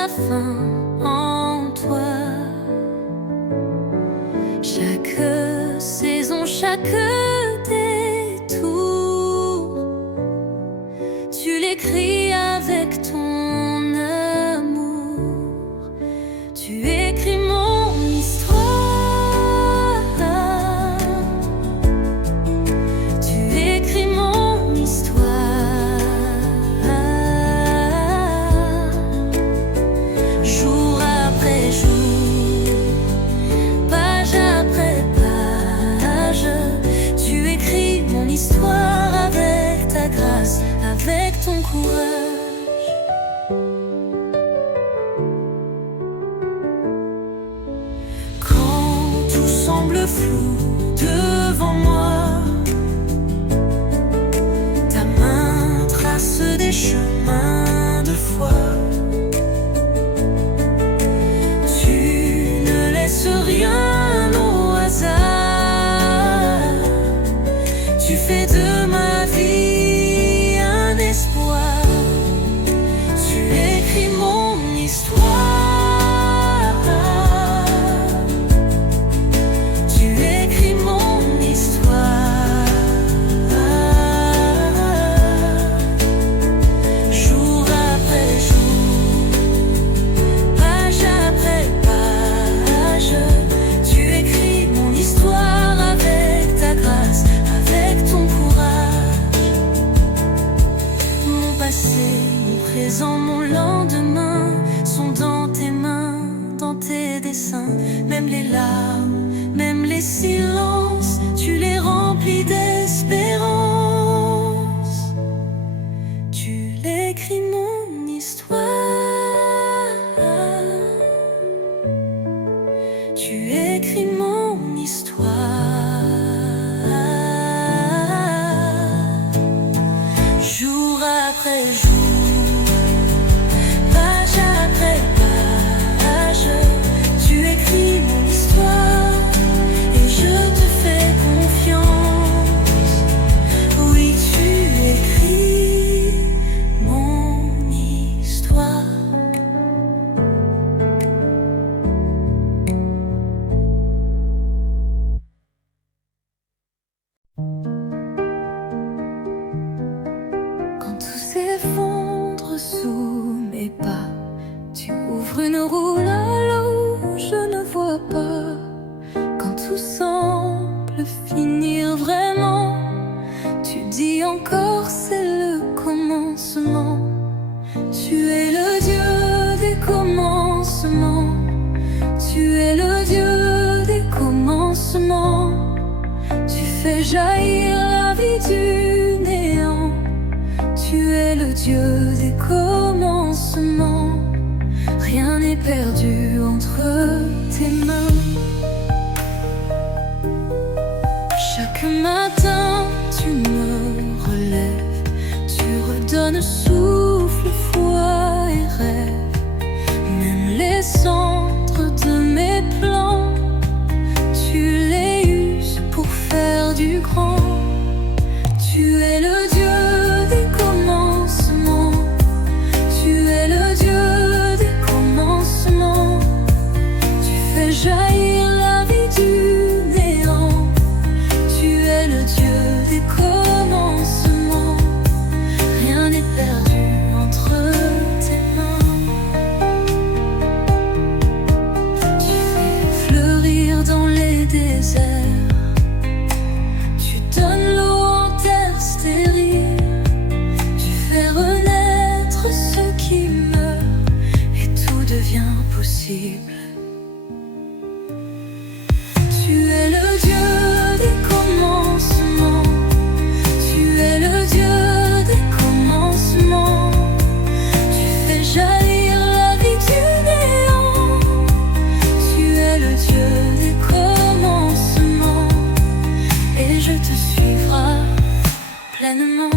la fin en toi. Chaque saison, chaque détour, tu l'écris avec ton amour. Tu écris mon histoire. Tu écris mon histoire. Jour après jour, page après page, tu écris mon histoire avec ta grâce, avec ton courage. Quand tout semble flou devant moi, ta main trace des chemins de foi. Tu ne laisses rien au hasard. Tu fais de ma vie un espoir. Tu écris mon histoire. Tu écris mon histoire. Jour après jour, page après page, tu écris mon histoire avec ta grâce, avec ton courage. Mon passé, mon présent, mon lendemain sont dans tes mains, dans tes dessins. Même les larmes, même les silences, tu les remplis d'espérance. Tu l'écris mon histoire. Tu écris mon histoire. Jour après jour, page après page, tu écris mon histoire et je te fais confiance. Oui, tu écris mon histoire. Quand tout s'effondre sous mes pas, tu ouvres une roue là où je ne vois pas. Quand tout semble finir vraiment, tu dis encore c'est le commencement. Tu es le Dieu des commencements. Tu es le Dieu des commencements. Tu fais jaillir la vie du néant. Tu es le Dieu des commencements. Rien n'est perdu entre tes mains. Chaque matin, tu me relèves. Tu redonnes souffle, foi et rêve. Même les cendres de mes plans, tu les uses pour faire du grand. Tu es le Dieu des commencements. Tu es le Dieu des commencements. Tu fais jaillir la vie du néant. Tu es le Dieu des commencements. Rien n'est perdu entre tes mains. Tu fais fleurir dans les déserts. Tu donnes l'eau en terre stérile. Tu fais renaître ceux qui meurent et tout devient possible. Tu es le Dieu des commencements. Tu es le Dieu des commencements. Tu fais jaillir la vie du néant. Tu es le Dieu des commencements. Et je te suivrai pleinement.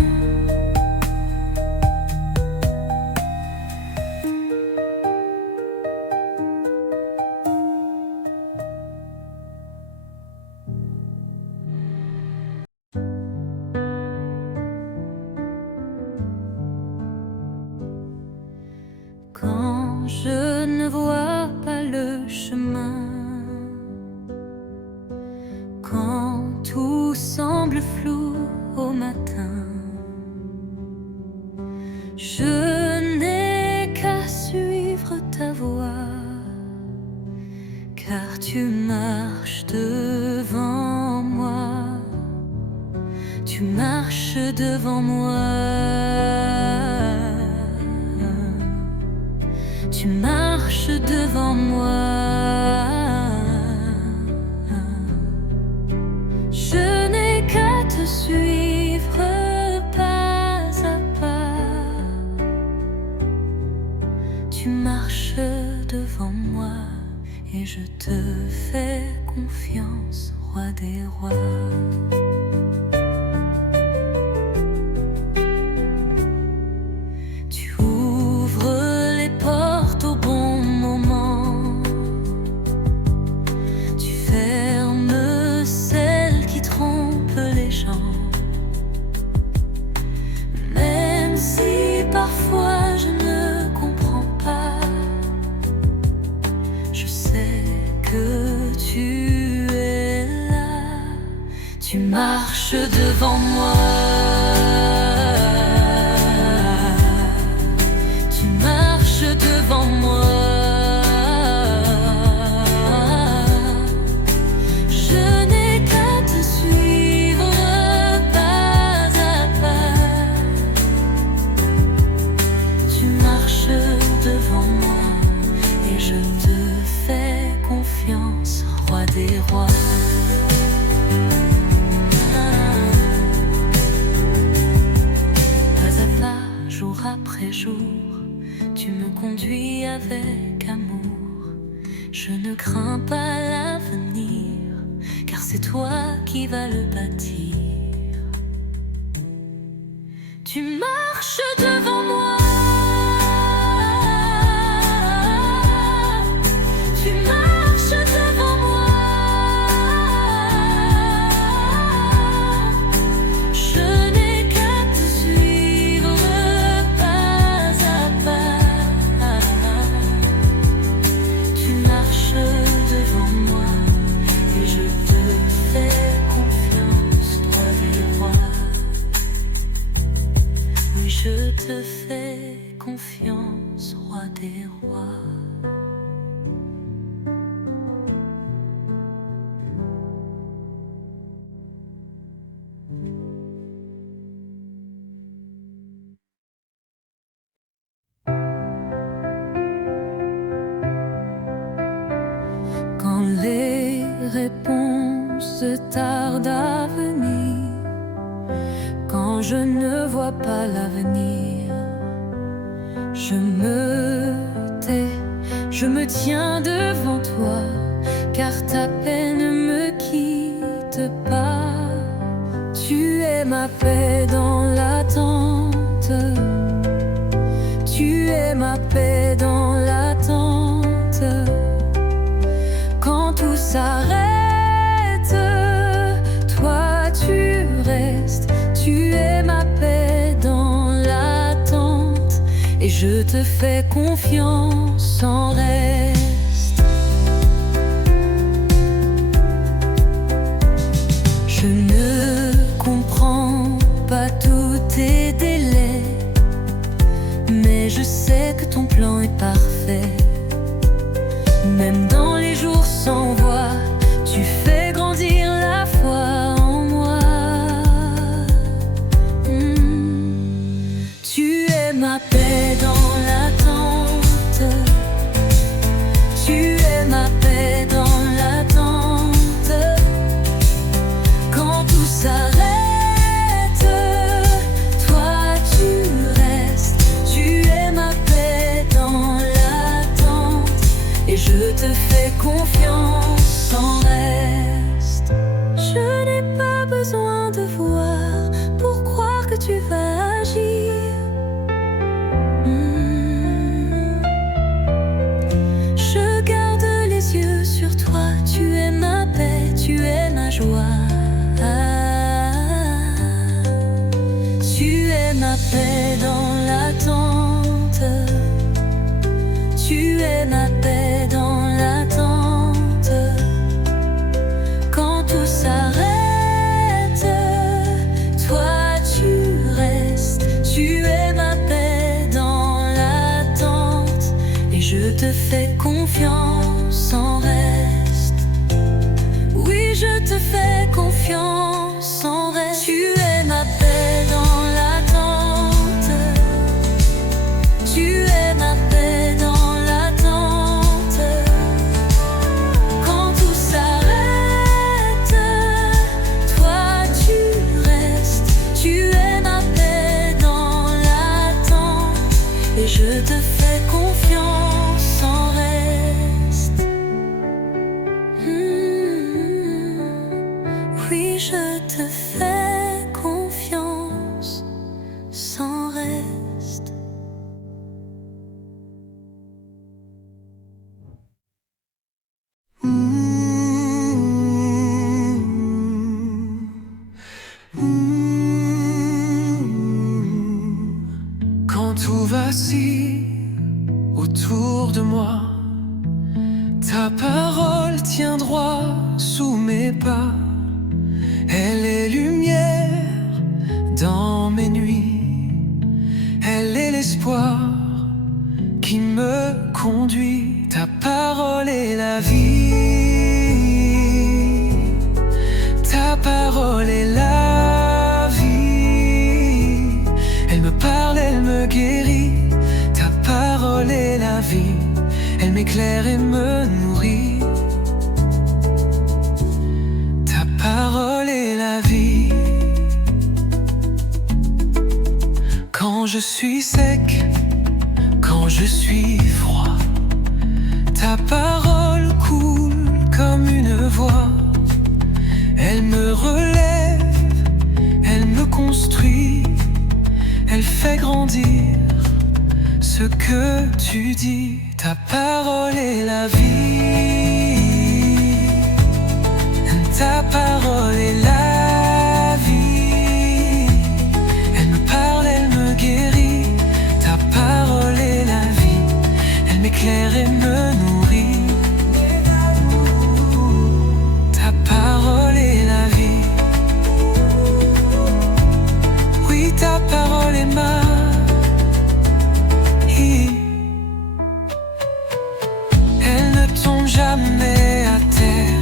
je ne vois pas le chemin. Quand tout semble flou au matin, je n'ai qu'à suivre ta voie, car tu marches devant moi. Tu marches devant moi. Tu marches devant moi. Je n'ai qu'à te suivre pas à pas. Tu marches devant moi et je te fais confiance, roi des rois. Même si parfois je ne comprends pas, je sais que tu es là. Tu marches devant moi. Tu marches devant moi. Devant moi et je te fais confiance, roi des rois. Pas à pas, jour après jour, tu me conduis avec amour. Je ne crains pas l'avenir, car c'est toi qui vas le bâtir. Tu marches devant moi. Tu marches devant moi. Je n'ai qu'à te suivre pas à pas. Tu marches devant moi et je te fais confiance, roi des rois. Oui, je te fais confiance, roi des rois. Quand les réponses tardent à venir, quand je ne vois pas l'avenir, je me tais, je me tiens devant toi, car ta paix ne me quitte pas. Tu es ma paix dans l'attente. Tu es ma paix dans l'attente. Quand tout s'arrête, toi tu restes. Tu es ma paix dans l'attente et je te fais confiance sans reste. Je ne comprends pas tous tes délais, mais je sais que ton plan est parfait. Même dans les jours sans voix, tu fais grandir la foi en moi. Tu es ma paix dans l'attente. Tu es ma paix dans l'attente. Quand tout s'arrête, toi tu restes. Tu es ma paix dans l'attente et je te fais confiance sans reste. Je n'ai pas besoin de voir pour croire que tu vas agir. Je garde les yeux sur toi. Tu es ma paix, tu es ma joie. Tu es ma paix dans l'attente. Tu es ma paix dans l'attente. Quand tout s'arrête, toi tu restes. Tu es ma paix dans l'attente. Et je te fais confiance sans reste. Oui, je te fais confiance sans reste. Tu es ma paix dans l'attente. Tu es ma paix dans l'attente. Quand tout s'arrête, toi tu restes. Tu es ma paix dans l'attente. Et je te fais confiance sans reste. Oui, je te fais confiance sans reste. Quand tout vacille autour de moi, ta parole tient droit sous mes pas. Elle est lumière dans mes nuits. Elle est l'espoir qui me conduit. Ta parole est la vie. Ta parole est la vie. Elle me parle, elle me guérit. Ta parole est la vie. Elle m'éclaire et me nourrit. Ta parole est la vie. Quand je suis sec, quand je suis froid, ta parole coule comme une voix. Elle me relève, elle me construit, elle fait grandir ce que tu dis. Ta parole est la vie. Ta parole est la vie. Elle me parle, elle me guérit. Ta parole est la vie. Elle m'éclaire et me nourrit. Ta parole est la vie. Oui, ta parole est ma vie. Elle ne tombe jamais à terre.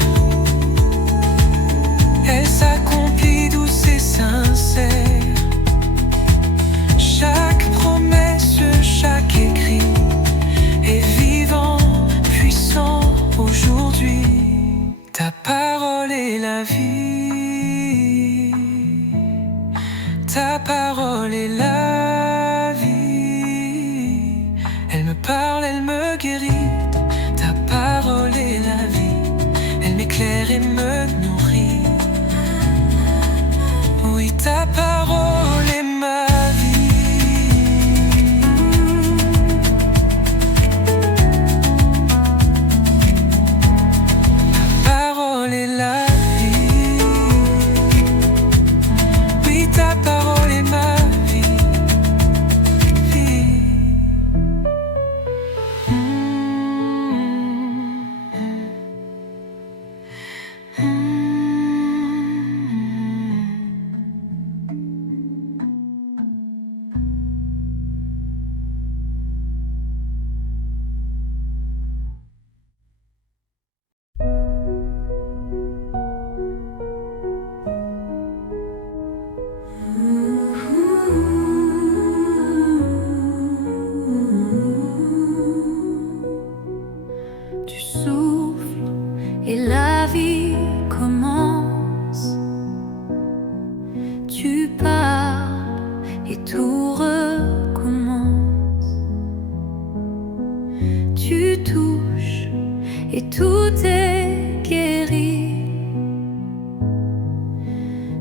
Elle s'accomplit douce et sincère. Chaque promesse, chaque écrit est vivant, puissant aujourd'hui. Ta parole est la vie. Ta parole est la vie. Elle me parle, elle me guérit. Ta parole est la vie. Elle m'éclaire et me nourrit. Oui, ta parole est ma vie. Ta parole est la vie. Oui, ta parole est ma vie. Tu souffles et la vie commence. Tu parles et tout recommence. Tu touches et tout est guéri.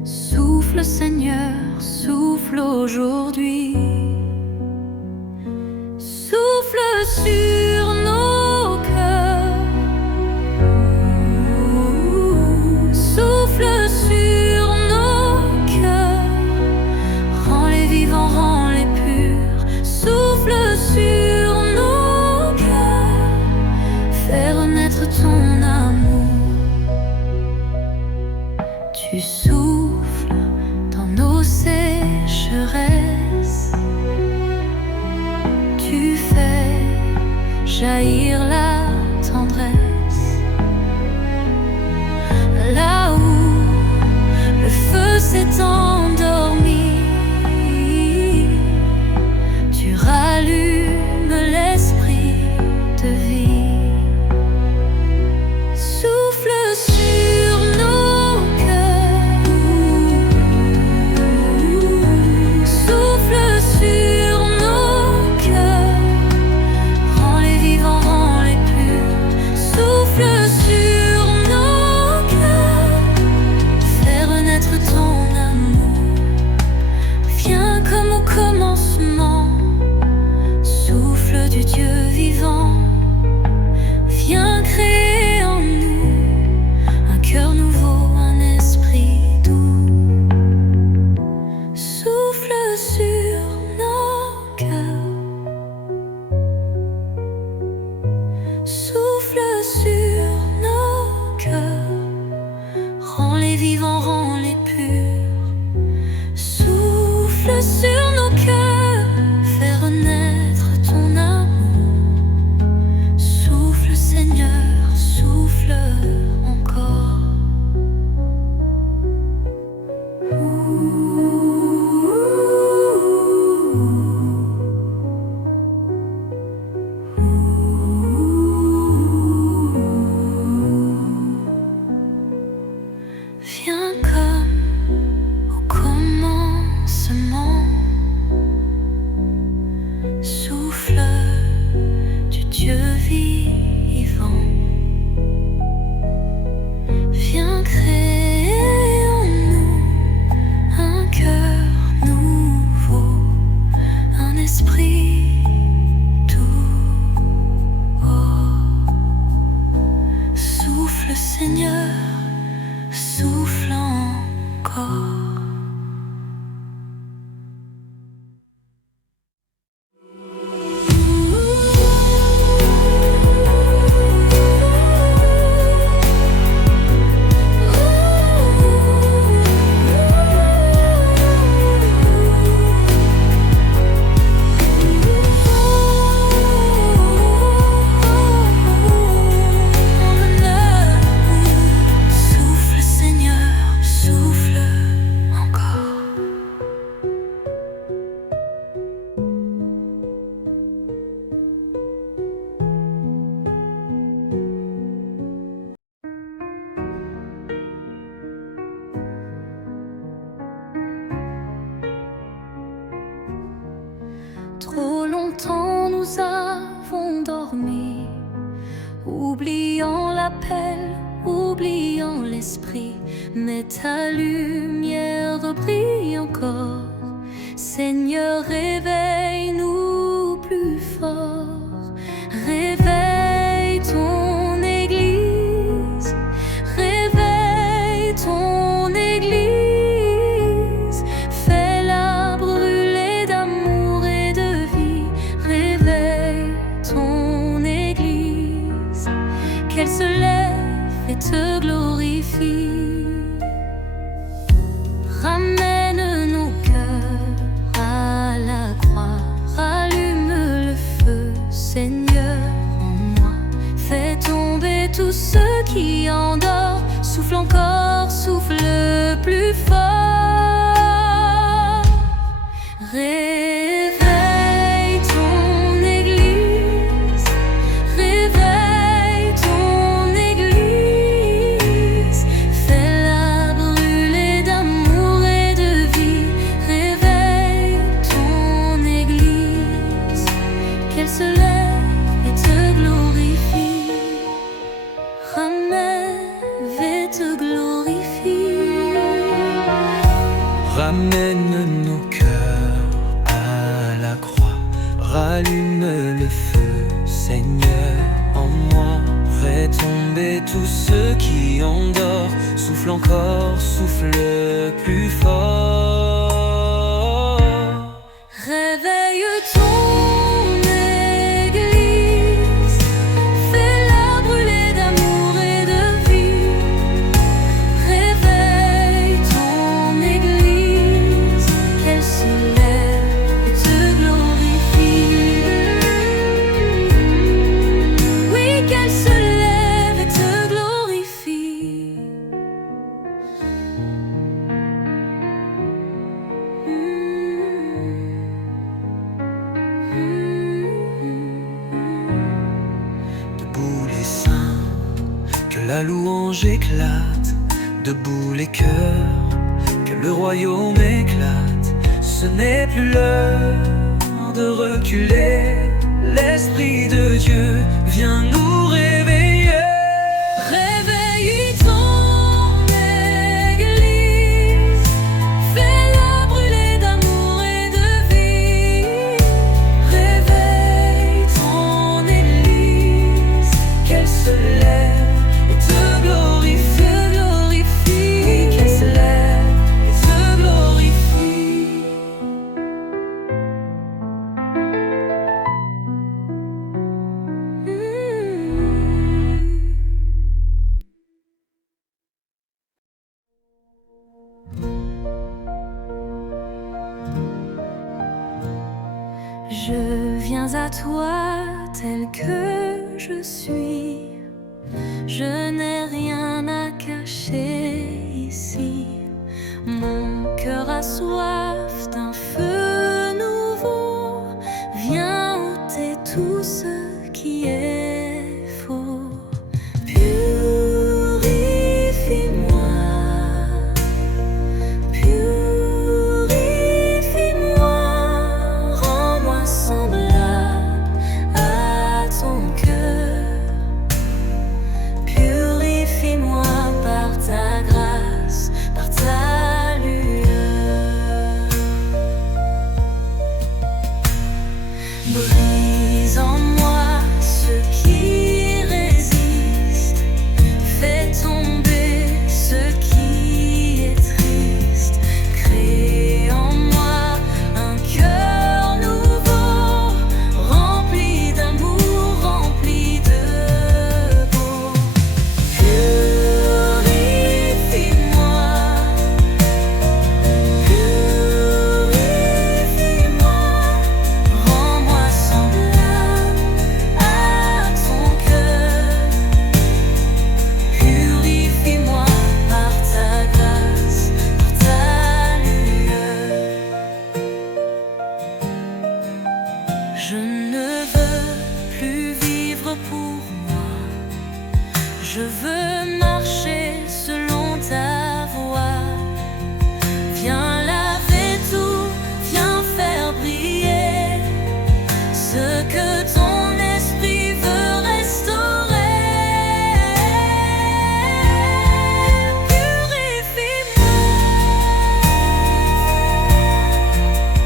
Souffle Seigneur, souffle aujourd'hui. Souffle sur nos cœurs. Souffle sur nos cœurs. Rends-les vivants, rends-les purs. Souffle sur nos cœurs. jaillir la tendresse. Là où le feu s'est endormi, tu rallumes l'esprit de vie. Souffle sur nos cœurs, souffle sur nos cœurs, rends les vivants, rends les purs. Souffle sur nos cœurs, fais renaître ton amour. Viens comme au commencement, souffle du Dieu vivant. Viens créer en nous un cœur nouveau, un esprit doux. Souffle sur nos cœurs, souffle sur nos cœurs, rends les vivants, rends les purs. Souffle sur nos cœurs, fais renaître ton amour. Souffle Seigneur, souffle encore. Viens comme au commencement, souffle du Dieu vivant. Viens créer en nous un cœur nouveau, un esprit doux. Oh, souffle Seigneur, souffle encore. Souffle Seigneur, souffle encore. Trop longtemps nous avons dormi, oubliant l'appel, oubliant l'esprit. Mais ta lumière brille encore. Seigneur, réveille-nous plus fort. Réveille ton Église, réveille ton Église. Fais-la brûler d'amour et de vie. Réveille ton Église, qu'elle se lève et te glorifie. Ramène nos cœurs à la croix, rallume le feu, Seigneur, en moi. Fais tomber tout ce qui endort, souffle encore, souffle plus fort. Réveille ton Église, réveille ton Église. Fais-la brûler d'amour et de vie. Réveille ton Église, qu'elle se lève et te glorifie. Ramène et te glorifie. Ramène nos cœurs à la croix, rallume le feu, Seigneur, en moi. Fais tomber tout ce qui endort, souffle encore, souffle plus fort. Réveille ton Église, fais-la brûler d'amour et de vie. Réveille ton Église, qu'elle se lève et te glorifie. debout les saints, que la louange éclate, debout les cœurs, que le royaume éclate. Ce n'est plus l'heure de reculer, l'Esprit de Dieu vient nous réveiller. Réveille ton Église, fais-la brûler d'amour et de vie. Réveille ton Église, qu'elle se lève et te glorifie, glorifie, qu'elle se lève et te glorifie. Je viens à toi tel que je suis. Je n'ai rien à cacher ici. Mon cœur a soif d'un feu nouveau. Viens ôter tout ce qui est faux. Purifie-moi, purifie-moi, rends-moi semblable à ton cœur. Purifie-moi par ta grâce, par ta lueur. Brise en moi ce qui résiste, fais tomber ce qui est triste. Crée en moi un cœur nouveau, rempli d'amour, rempli de beau. Purifie-moi, purifie-moi, rends-moi semblable à ton cœur. Purifie-moi par ta grâce, par ta lueur. Je ne veux plus vivre pour moi. Je veux marcher selon ta voie. Viens laver tout, viens faire briller ce que ton esprit veut restaurer. Purifie-moi,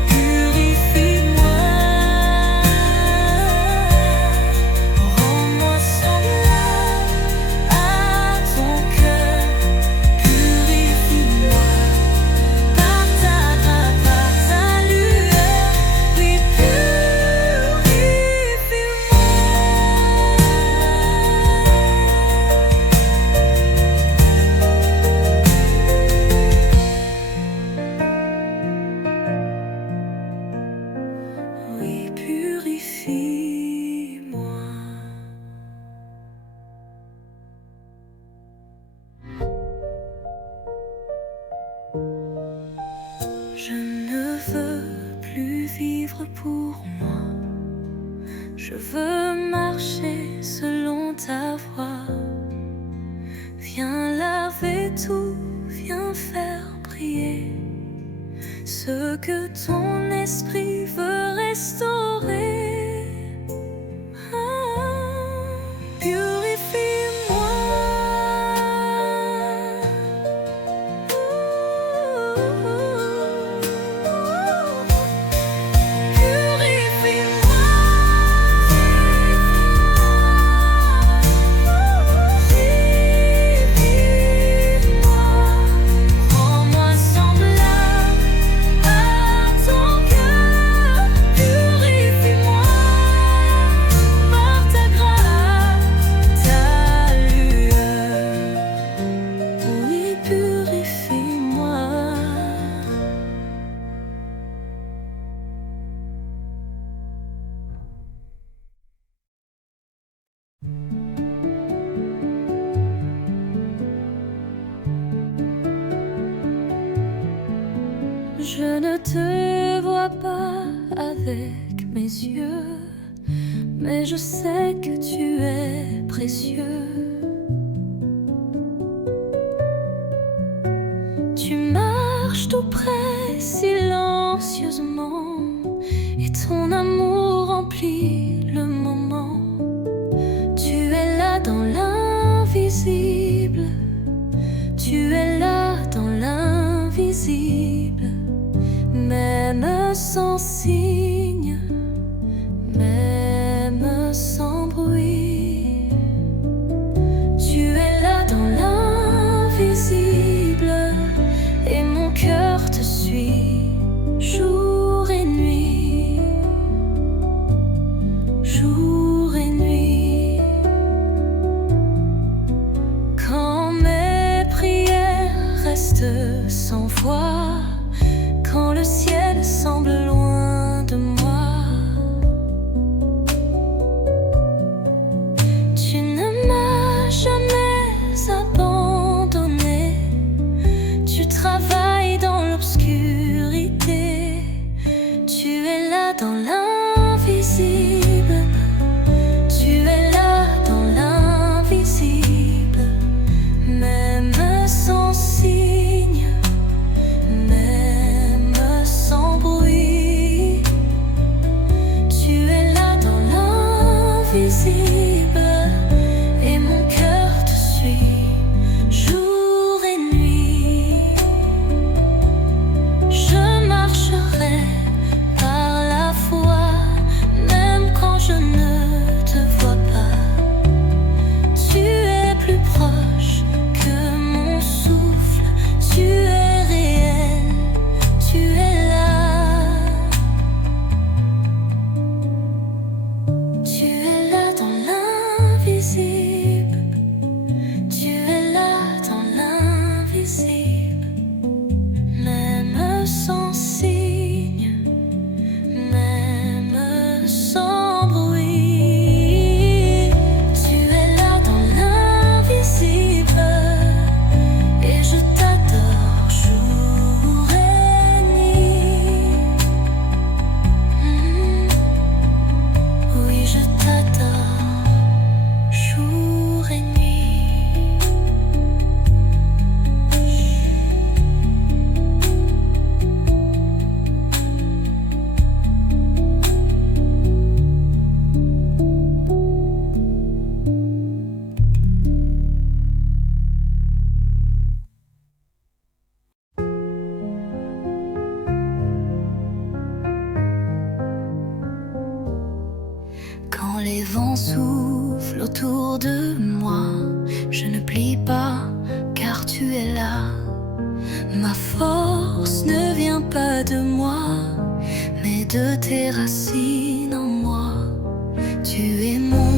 purifie-moi, rends-moi semblable à ton cœur. Purifie-moi par ta grâce, par ta lueur. Oui, purifie-moi. Oui, purifie-moi. Je ne veux plus vivre pour moi. Je veux marcher selon ta voie. Viens laver tout, viens faire briller ce que ton esprit veut restaurer. Purifie-moi. Purifie-moi. Purifie-moi. Rends-moi semblable à ton cœur. Purifie-moi par ta grâce, ta lueur. Oui, purifie-moi. Je ne te vois pas avec mes yeux, mais je sais que tu es précieux. Tu marches tout près silencieusement et ton amour remplit le moment. Tu es là dans l'invisible, tu es là dans l'invisible, même sans signe, même sans bruit. Tu es là dans l'invisible et mon cœur te suit jour et nuit, jour et nuit. Quand mes prières restent sans voix, quand le ciel semble loin de moi, tu ne m'as jamais abandonné. Tu travailles dans l'obscurité, tu es là dans l'invisible, tu es là dans l'invisible, même sans signe, même sans bruit. Tu es là dans l'invisible et mon cœur te suit jour et nuit. Je marcherai par la foi, même quand je ne te vois pas. Tu es plus proche que mon souffle, tu es réel, tu es là. Tu es là dans l'invisible, tu es là dans l'invisible, même sans signe, même sans bruit. Tu es là dans l'invisible et je t'adore jour et nuit. Oui, je t'adore jour et nuit. Quand les vents soufflent autour de moi, je ne plie pas car tu es là. Ma force ne vient pas de moi, mais de tes racines en moi. Tu es mon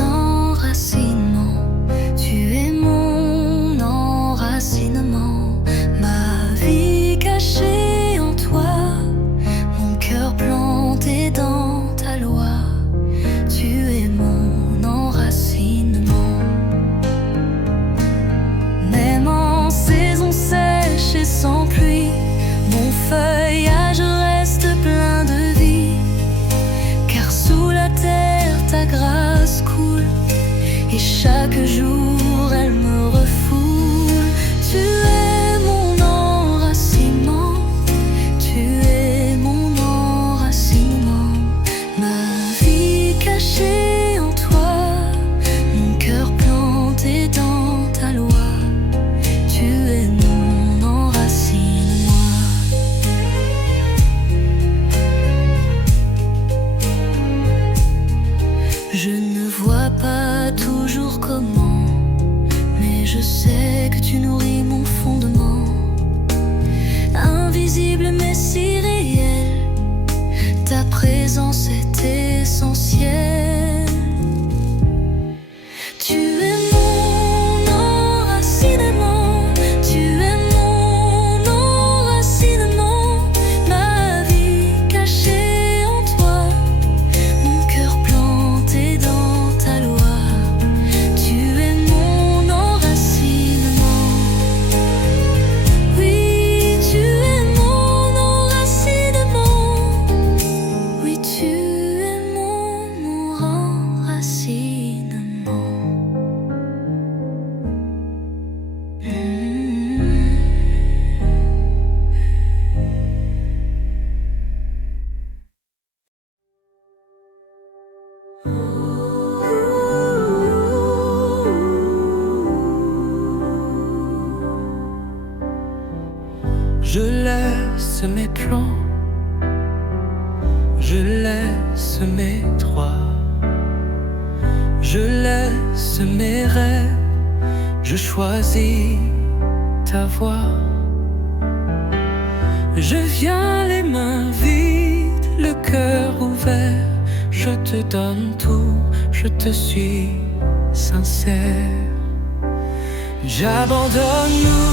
enracinement, tu es mon enracinement. Ma vie cachée en toi, mon cœur planté dans ta loi. Tu es mon enracinement. Même en saison sèche et sans pluie, mon feuillage reste plein de vie. Car sous la terre ta grâce coule et chaque jour elle me refoule. Tu es mon enracinement, tu es mon enracinement. Ma vie cachée en toi, mon cœur planté dans ta loi. Tu es mon enracinement. Je ne vois pas toujours comment, mais je sais que tu nourris mon fondement. Invisible mais si réel, ta présence est essentielle. Tu es mon enracinement, tu es mon enracinement. Ma vie cachée en toi, mon cœur planté dans ta loi. Tu es mon enracinement. laisse mes plans, je laisse mes droits, je laisse mes rêves, je choisis ta voix. Je viens les mains vides, le cœur ouvert, je te donne tout, je te suis sincère. J'abandonne nous,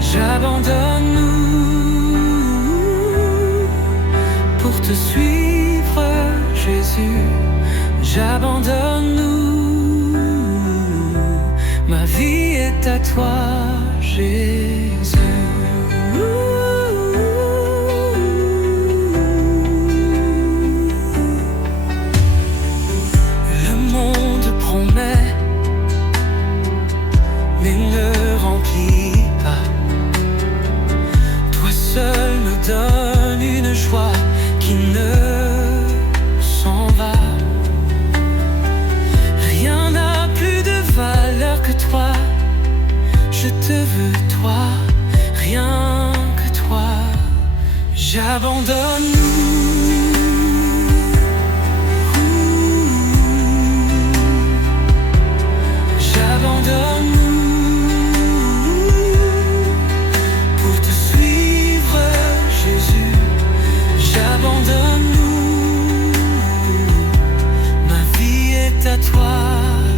j'abandonne nous pour te suivre, Jésus. J'abandonne nous, ma vie est à toi, Jésus. Mais ne remplis pas. Toi seul me donne une joie qui ne s'en va. Rien n'a plus de valeur que toi. Je te veux toi, rien que toi. J'abandonne j'abandonne pour te suivre, Jésus. J'abandonne ma vie est à toi,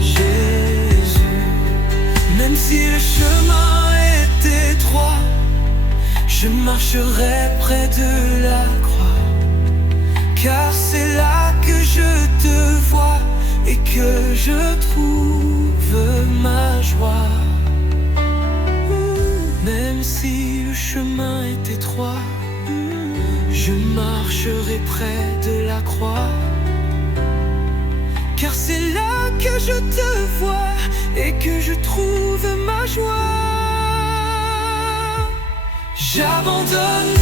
Jésus. Même si le chemin est étroit, je marcherai près de la croix, car c'est là que je te vois et que je trouve ma joie. Même si le chemin est étroit, je marcherai près de la croix, car c'est là que je te vois et que je trouve ma joie. J'abandonne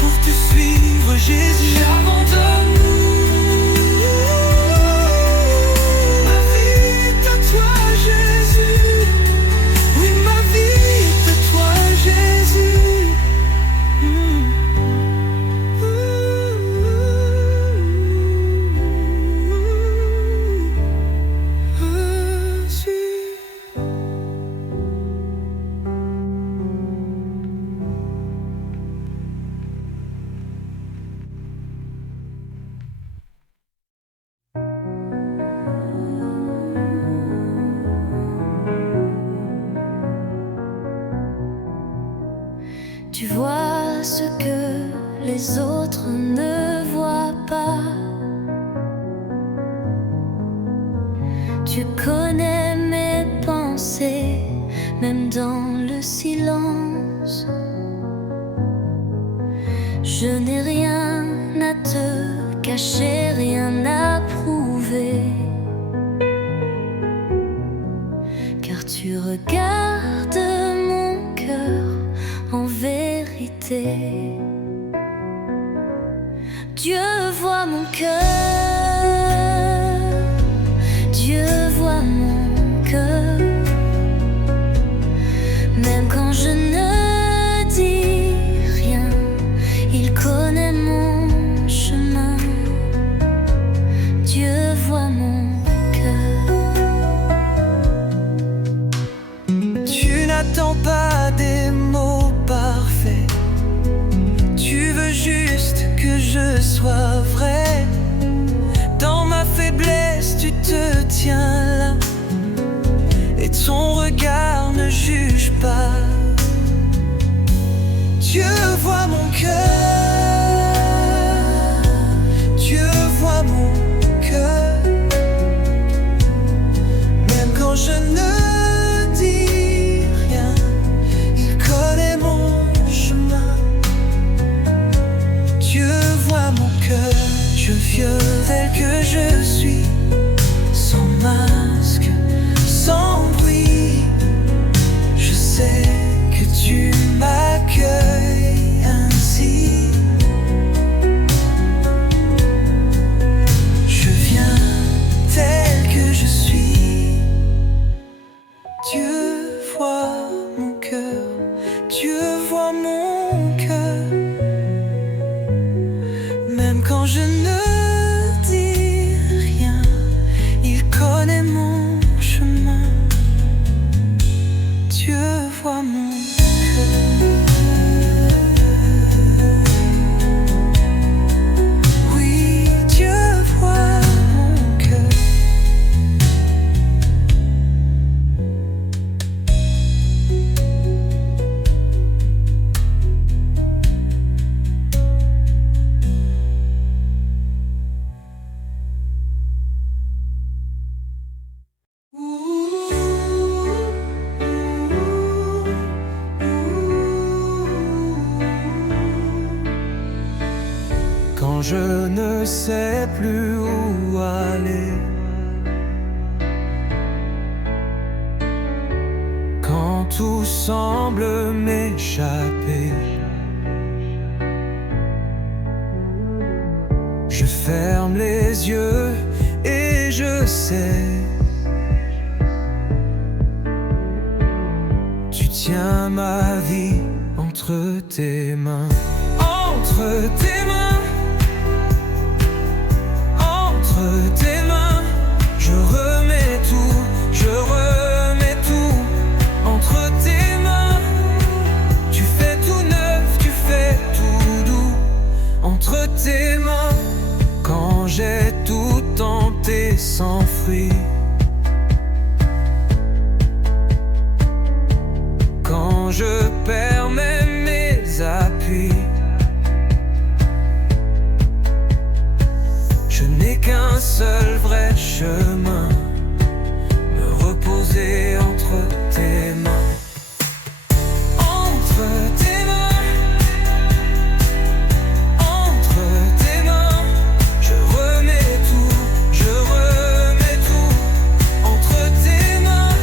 pour te suivre, Jésus. J'abandonne ma vie est à toi, Jésus. Oui, ma vie est à toi, Jésus. Tu vois ce que les autres ne voient pas. Tu connais mes pensées, même dans le silence. Je n'ai rien à te cacher, rien à prouver, car tu regardes mon cœur en vérité. Dieu voit mon cœur, Dieu voit mon cœur, même quand je ne dis rien, il connaît mon chemin. Dieu voit mon cœur. Tu n'attends pas des mots parfaits, tu veux juste que je sois vrai. Dans ma faiblesse, tu te tiens là, et ton regard ne juge pas. Dieu voit mon cœur, Dieu voit mon cœur, même quand je ne dis rien, il connaît mon chemin. Dieu voit mon cœur, je vieux tel que je suis, sans masque, sans bruit. Je sais quand je ne sais plus où aller, quand tout semble m'échapper. Je ferme les yeux et je sais, tu tiens ma vie entre tes mains. Entre tes mains, entre tes mains, je remets tout, je remets tout. Entre tes mains, tu fais tout neuf, tu fais tout doux. Entre tes mains, quand j'ai tout tenté sans fruit, quand je perds même mes appuis, je n'ai qu'un seul vrai chemin, me reposer entre tes mains. Entre tes mains, entre tes mains, je remets tout, je remets tout. Entre tes mains,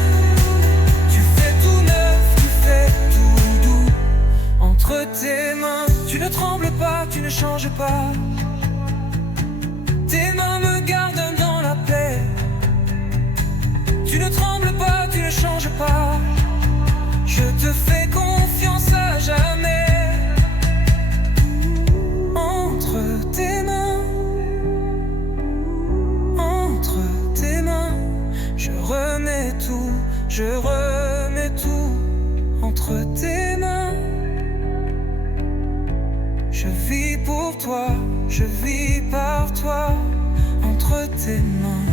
tu fais tout neuf, tu fais tout doux. Entre tes mains, tu ne trembles pas, tu ne changes pas. Tes mains me gardent dans la paix. Tu ne trembles pas, tu ne changes pas. Je te fais confiance à jamais. Entre tes mains, entre tes mains, je remets tout, je remets tout. Entre tes mains, je vis pour toi, je vis par toi. Entre tes mains.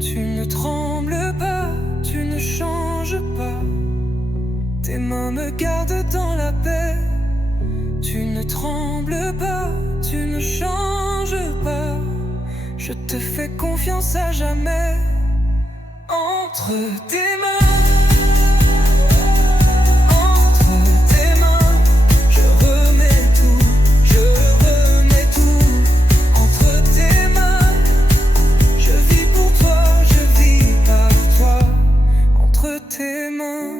Tu ne trembles pas, tu ne changes pas. Tes mains me gardent dans la paix. Tu ne trembles pas, tu ne changes pas. Je te fais confiance à jamais. Entre tes mains, entre tes mains, je remets tout, je remets tout. Entre tes mains, je vis pour toi, je vis par toi. Entre tes mains.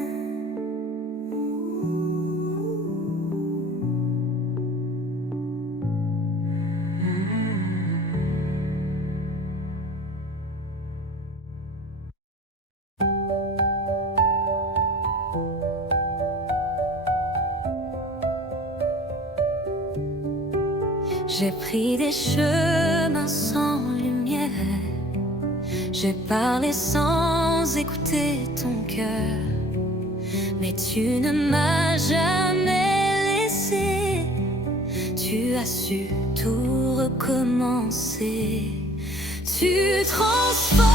J'ai pris des chemins sans lumière, j'ai parlé sans écouter ton cœur, mais tu ne m'as jamais laissé. Tu as su tout recommencer. Tu transformes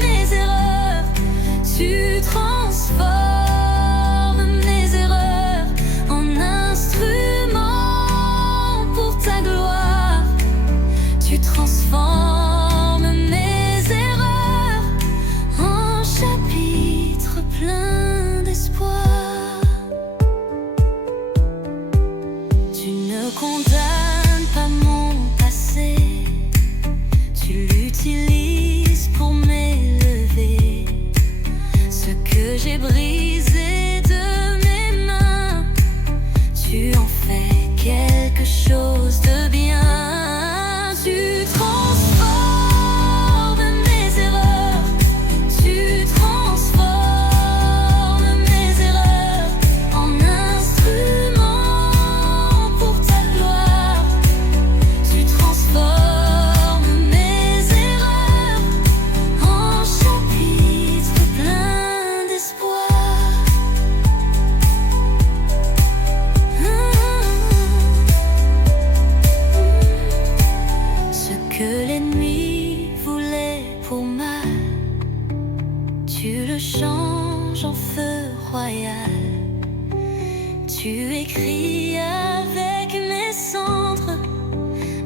mes erreurs, tu transformes mes erreurs en instruments pour ta gloire. Tu transformes mes erreurs en chapitres pleins d'espoir. Tu ne condamnes pas mon passé, tu l'utilises pour m'élever. Ce que j'ai brisé de mes mains, tu en fais quelque chose de bien. Tu transformes mes erreurs, tu transformes mes erreurs en instruments pour ta gloire. Tu transformes mes erreurs en chapitres pleins d'espoir. Ce que l'ennemi voulait pour mal, tu le changes en feu royal. Tu écris avec mes cendres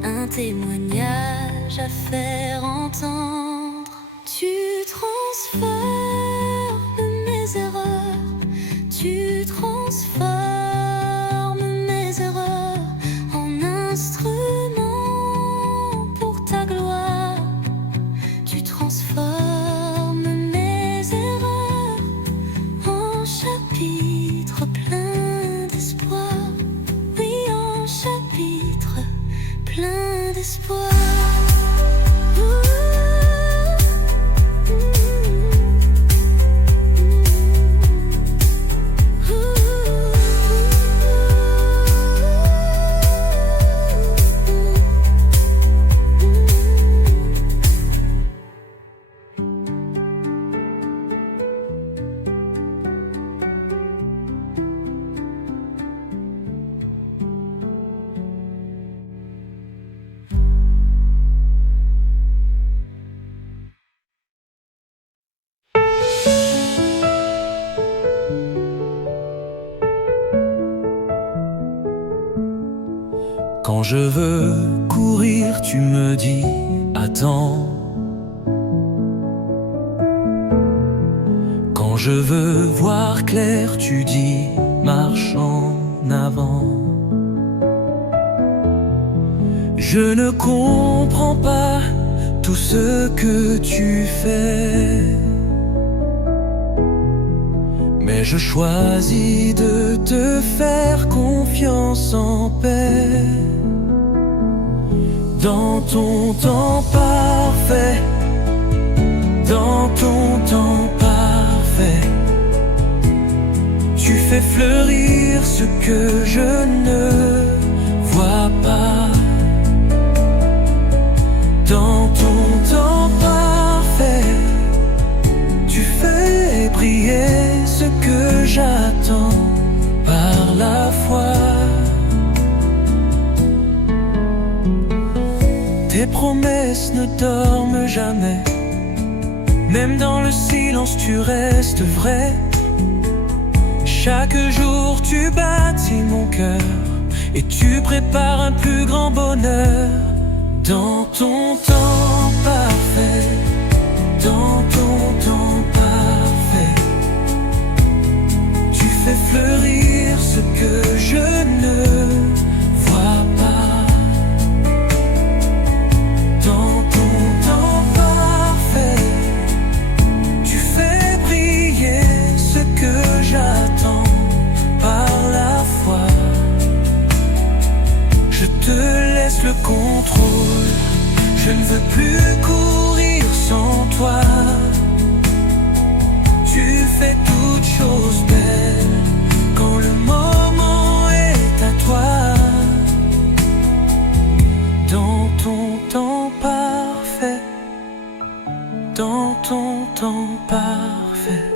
un témoignage à faire entendre. Tu transformes mes erreurs, tu transformes mes erreurs en instruments pour ta gloire. Tu transformes mes erreurs en chapitres pleins d'espoir. Oui, en chapitres pleins d'espoir. Quand je veux courir, tu me dis attends. Quand je veux voir clair, tu dis marche en avant. Je ne comprends pas tout ce que tu fais, mais je choisis de te faire confiance en paix. Dans ton temps parfait, dans ton temps parfait, tu fais fleurir ce que je ne vois pas. Dans ton temps parfait, tu fais briller ce que j'attends par la foi. Tes promesses ne dorment jamais, même dans le silence tu restes vrai. Chaque jour tu bâtis mon cœur et tu prépares un plus grand bonheur. Dans ton temps parfait, dans ton temps parfait, tu fais fleurir ce que je ne vois pas. Dans ton temps parfait, tu fais briller ce que j'attends par la foi. Je te laisse le contrôle, je ne veux plus courir sans toi. Tu fais toutes choses belles quand le moment est à toi. Dans ton temps parfait, dans ton temps parfait,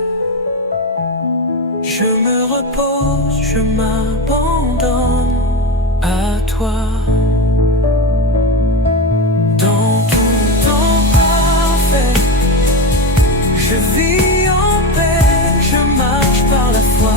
je me repose, je m'abandonne à toi. Dans ton temps parfait, je vis en paix, je marche par la foi.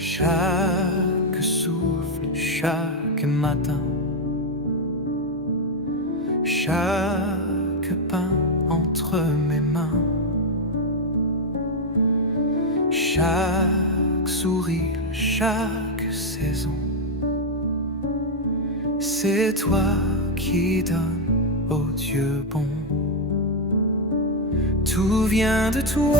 Chaque souffle, chaque matin, chaque pain entre mes mains, chaque sourire, chaque saison, c'est toi qui donnes, ô Dieu bon. Tout vient de toi.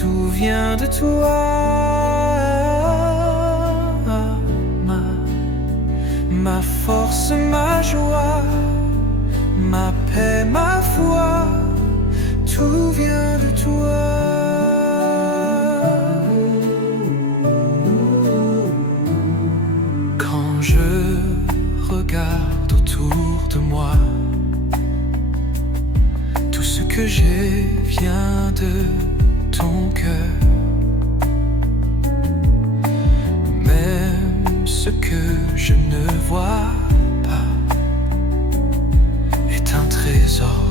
Tout vient de toi. force, ma joie, ma paix, ma foi, tout vient de toi. Quand je regarde autour de moi, tout ce que j'ai vient de ton cœur. Même ce que je ne vois pas est un trésor,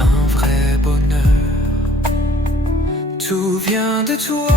un vrai bonheur. Tout vient de toi.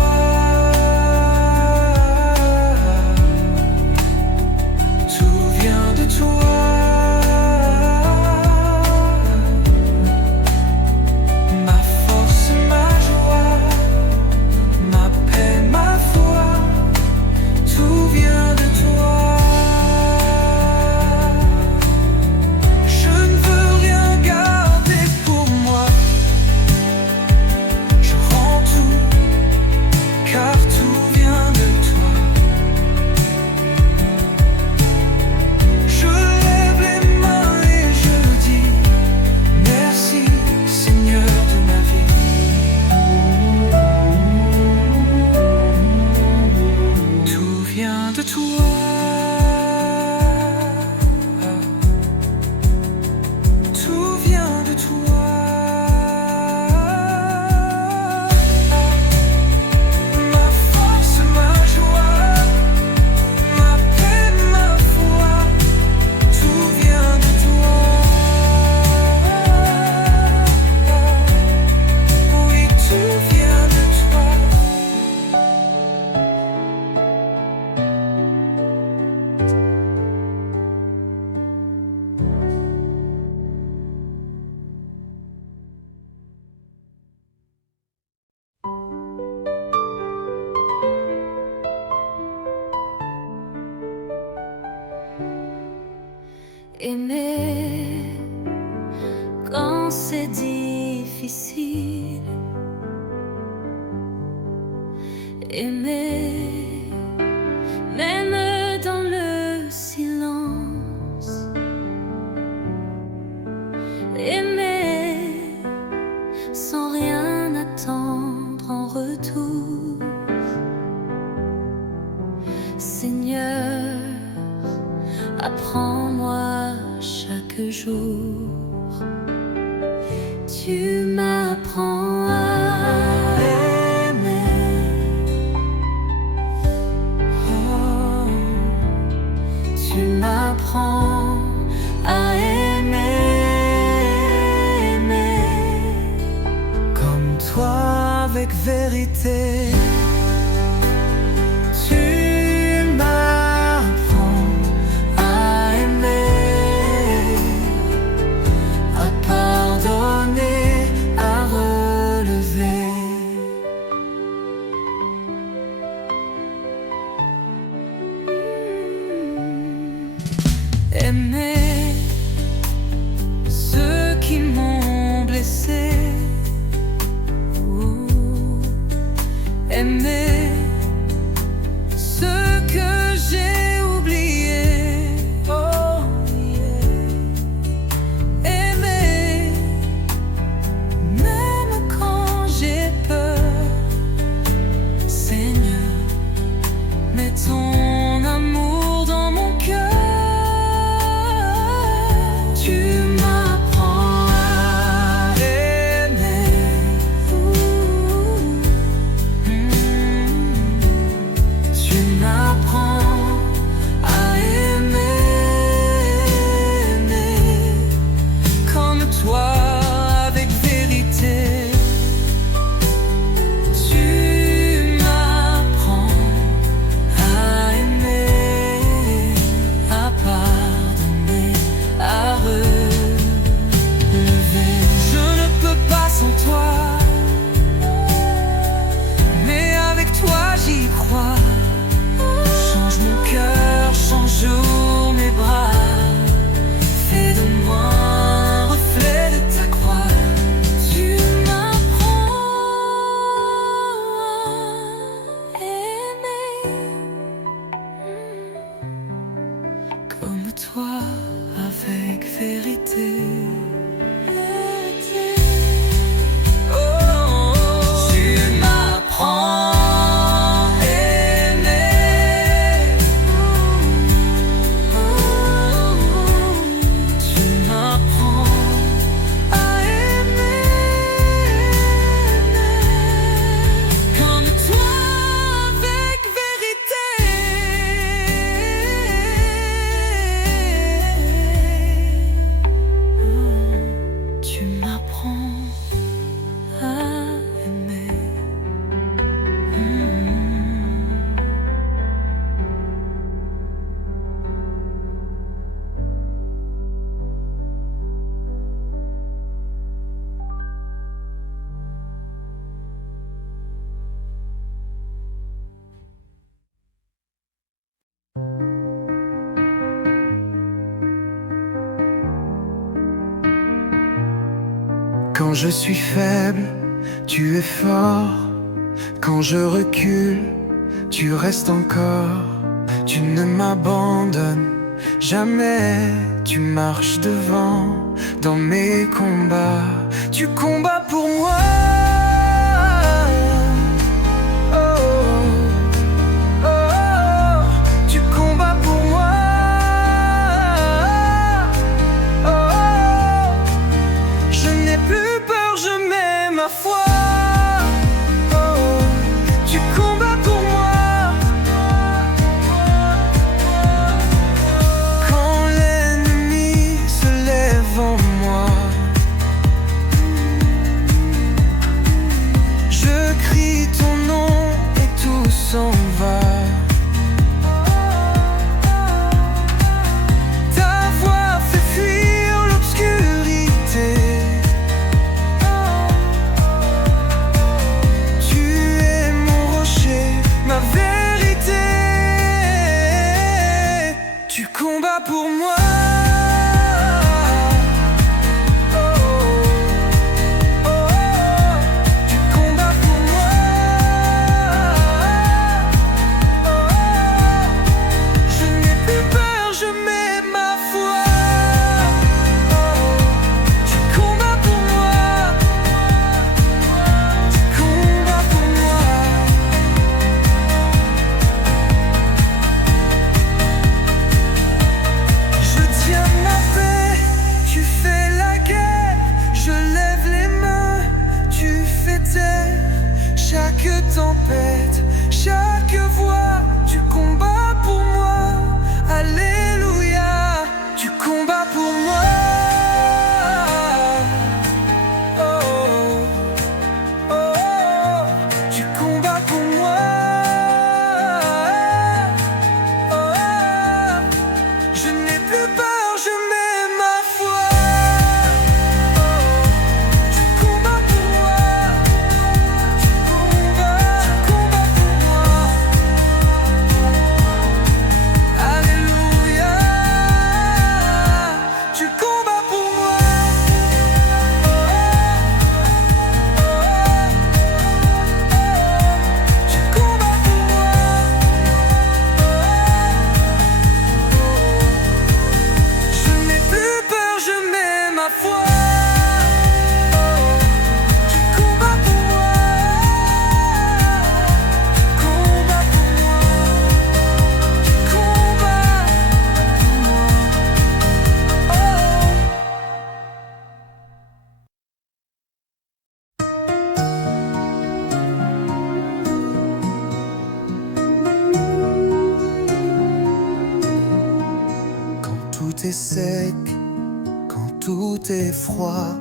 Aimer quand c'est difficile, aimer même dans le silence, aimer sans rien attendre en retour. Seigneur, apprends-moi chaque jour, tu m'apprends à aimer. Oh, tu m'apprends à aimer Comme toi avec vérité. Aimer ceux qui m'ont blessé, aimer ceux que j'ai oubliés, oh, yeah. Aimer même quand j'ai peur. Seigneur, mets ton amour dans mon cœur. Quand je suis faible, tu es fort. Quand je recule, tu restes encore. Tu ne m'abandonnes jamais. Tu marches devant dans mes combats. Tu combats pour moi. S'en va. Ta voix fait fuir l'obscurité. Tu es mon rocher, ma vérité. Tu combats pour moi. Chaque tempête, chaque voix, tu combats pour moi. Alléluia, tu combats pour moi. Oh, oh, oh, tu combats pour moi. Oh, oh, je n'ai plus peur, je mets ma foi. Tout est sec, quand tout est froid,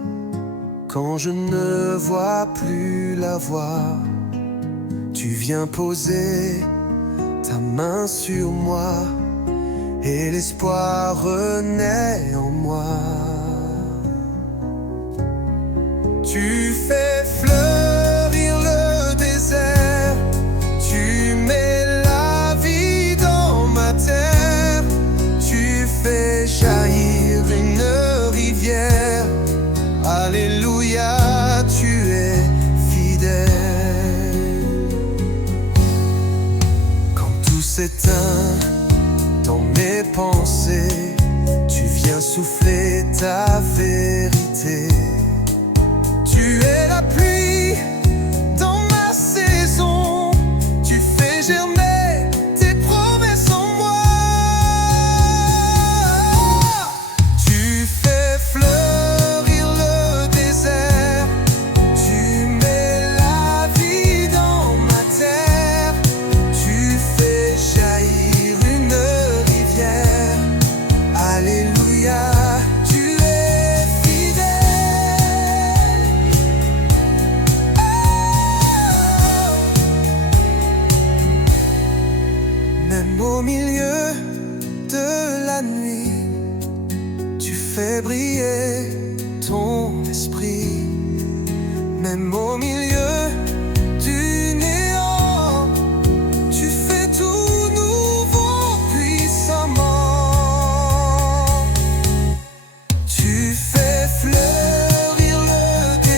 quand je ne vois plus la voie, tu viens poser ta main sur moi et l'espoir renaît en moi. Tu fais fleurir le désert, tu mets la vie dans ma terre. Fais jaillir une rivière. Alléluia, tu es fidèle. Quand tout s'éteint dans mes pensées, tu viens souffler ta vérité. Tu es la pluie dans ma saison, tu fais germer tes promesses en moi. Au milieu de la nuit, tu fais briller ton esprit. Même au milieu du néant, tu fais tout nouveau puissamment. Tu fais fleurir le désert.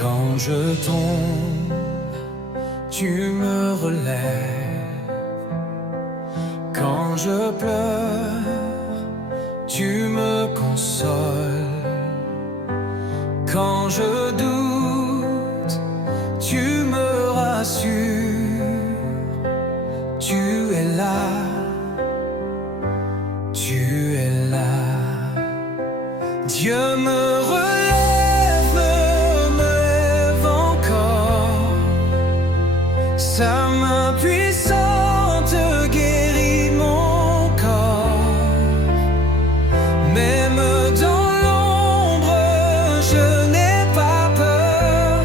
Quand je tombe, tu me relèves. Quand je pleure, tu me consoles. Quand je doute, tu me rassures. Tu es là, tu es là. Dieu me relève, me lève encore. Sa main puissante guérit mon corps. Même dans l'ombre, je n'ai pas peur,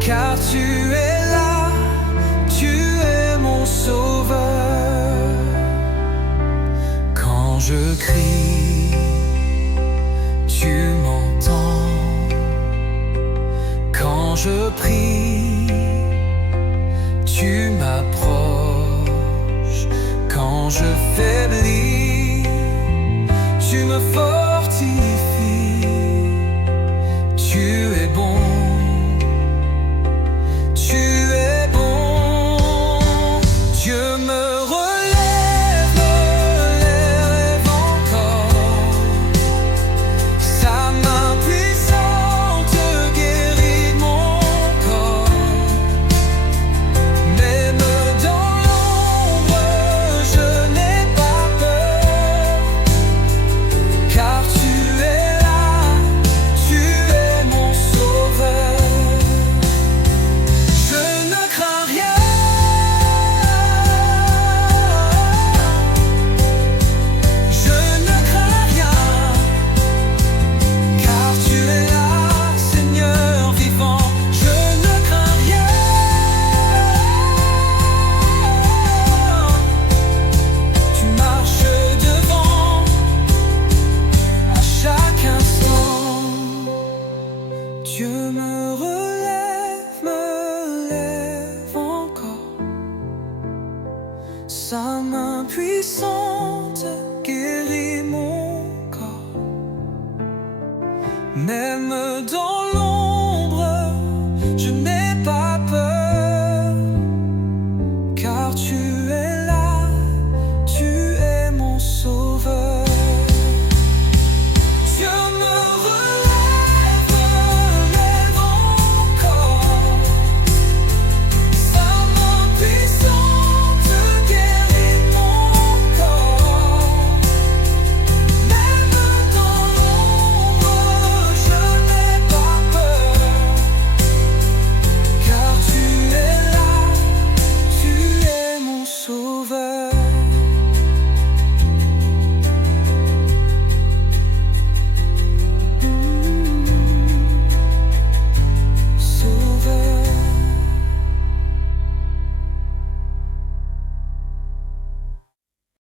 car tu es là, tu es mon sauveur. Quand je crie, tu m'entends. Quand je prie, tu m'approches. Quand je faiblis, tu me fortifies. Tu es bon, tu es bon. Dieu me relève encore. Sa main puissante guérit mon corps. Même dans l'ombre, je n'ai pas peur, car tu es là, tu es mon sauveur. Je ne crains rien, je ne crains rien, car tu es là, Seigneur vivant. Je ne crains rien, tu marches devant à chaque instant. Dieu me lève encore. Sa main puissante guérit mon corps. Même dans